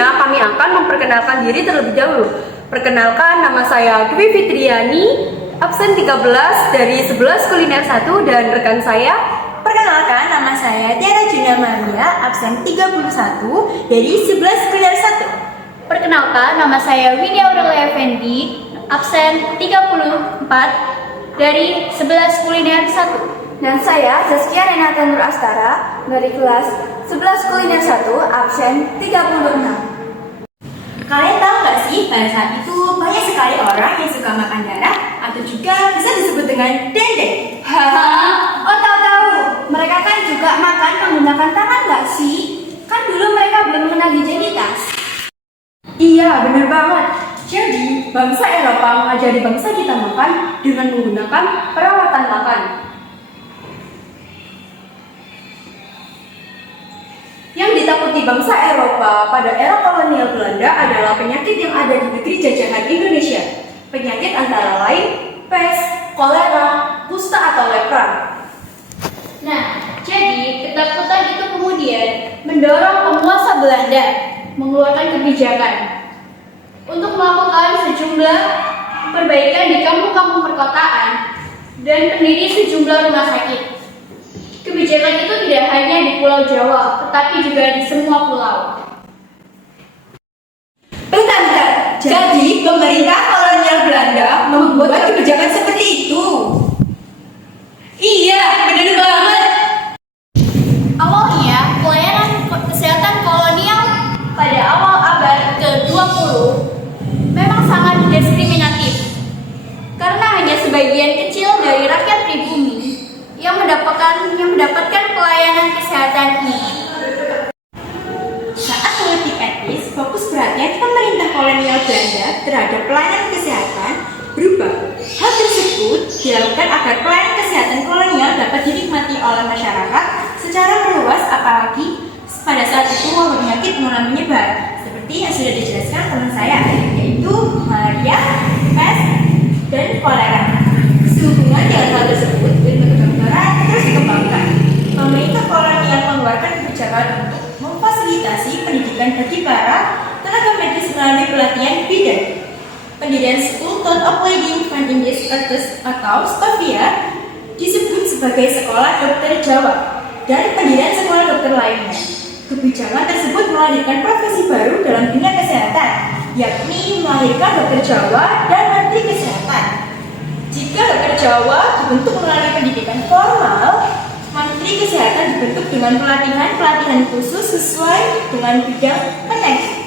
Sebelumnya kami akan memperkenalkan diri terlebih dahulu. Perkenalkan, nama saya Dwi Fitriani, absen 13 dari 11 kuliner 1, dan rekan saya. Perkenalkan, nama saya Tiara Juna Maria, absen 31 dari 11 kuliner 1. Perkenalkan, nama saya Widya Aurelia Effendi, absen 34 dari 11 kuliner 1. Dan saya Zaskia Renata Nur Astara dari kelas 11 kuliner 1, absen 36. Kalian tahu nggak sih, pada saat itu banyak sekali orang yang suka makan darah atau juga bisa disebut dengan dendeng. Haha, oh tahu-tahu. Mereka kan juga makan menggunakan tangan nggak sih? Kan dulu mereka belum mengenal higienitas. Iya, benar banget. Jadi, bangsa Eropa mengajari bangsa kita makan dengan menggunakan peralatan makan. Yang ditakuti bangsa Eropa pada era kolonial Belanda adalah penyakit yang ada di negeri jajahan Indonesia. Penyakit antara lain pes, kolera, kusta atau lepra. Nah, jadi ketakutan itu kemudian mendorong penguasa Belanda mengeluarkan kebijakan untuk melakukan sejumlah perbaikan di kampung-kampung perkotaan dan pendiri sejumlah rumah sakit. Kebijakan itu tidak hanya di Pulau Jawa, tetapi juga di semua pulau. Bentar. Jadi pemerintah kolonial Belanda membuat kebijakan seperti itu. Iya, benar banget. Awalnya, pelayanan kesehatan kolonial pada awal abad ke-20 memang sangat diskriminatif karena hanya sebagian kecil dari rakyat pribumi yang mendapatkan pelayanan kesehatan ini. Saat politik etis, fokus perhatian pemerintah kolonial Belanda terhadap pelayanan kesehatan berubah. Hal tersebut dilakukan agar pelayanan kesehatan kolonial dapat dinikmati oleh masyarakat secara meluas, apalagi pada saat itu wabah penyakit mulai menyebar, seperti yang sudah dijelaskan teman saya, yaitu malaria, pes, dan kolera. Sehubungan dengan hal tersebut, ilmu kedokteran terus dikembangkan. Pemerintah kolonial mengeluarkan kebijakan untuk memfasilitasi pendidikan bagi para tenaga medis melalui pelatihan bidan. Pendirian School of Leading Fund in this Arts atau STOFIA disebut sebagai Sekolah Dokter Jawa dan pendirian sekolah dokter lainnya. Kebijakan tersebut melahirkan profesi baru dalam dunia kesehatan, yakni melahirkan dokter Jawa dan menteri kesehatan. Jika dokter Jawa dibentuk melalui pendidikan formal, menteri kesehatan dibentuk dengan pelatihan khusus sesuai dengan bidang penyakit.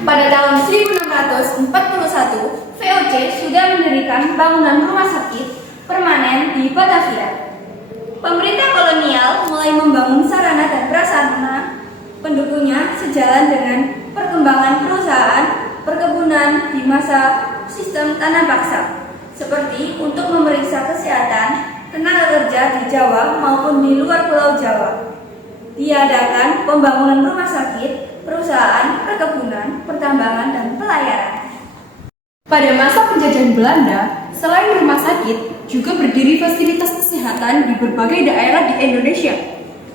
Pada tahun 1641, VOC sudah mendirikan bangunan rumah sakit permanen di Batavia. Pemerintah kolonial mulai membangun sarana dan prasarana pendukungnya sejalan dengan perkembangan perusahaan perkebunan di masa sistem tanah paksa, seperti untuk memeriksa kesehatan tenaga kerja di Jawa maupun di luar Pulau Jawa. Diadakan pembangunan rumah sakit, perusahaan, perkebunan, pertambangan, dan pelayaran. Pada masa penjajahan Belanda, selain rumah sakit, juga berdiri fasilitas kesehatan di berbagai daerah di Indonesia,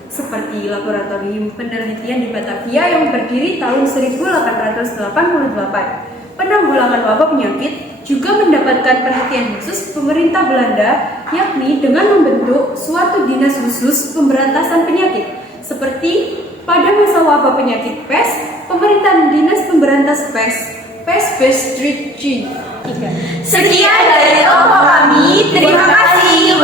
seperti Laboratorium Penelitian di Batavia yang berdiri tahun 1888. Penanggulangan wabah penyakit juga mendapatkan perhatian khusus pemerintah Belanda, yakni dengan membentuk suatu dinas khusus pemberantasan penyakit, seperti pada masa wabah penyakit pes, pemerintahan dinas pemberantas pes Street G. Sekian dari kelompok kami. Terima kasih.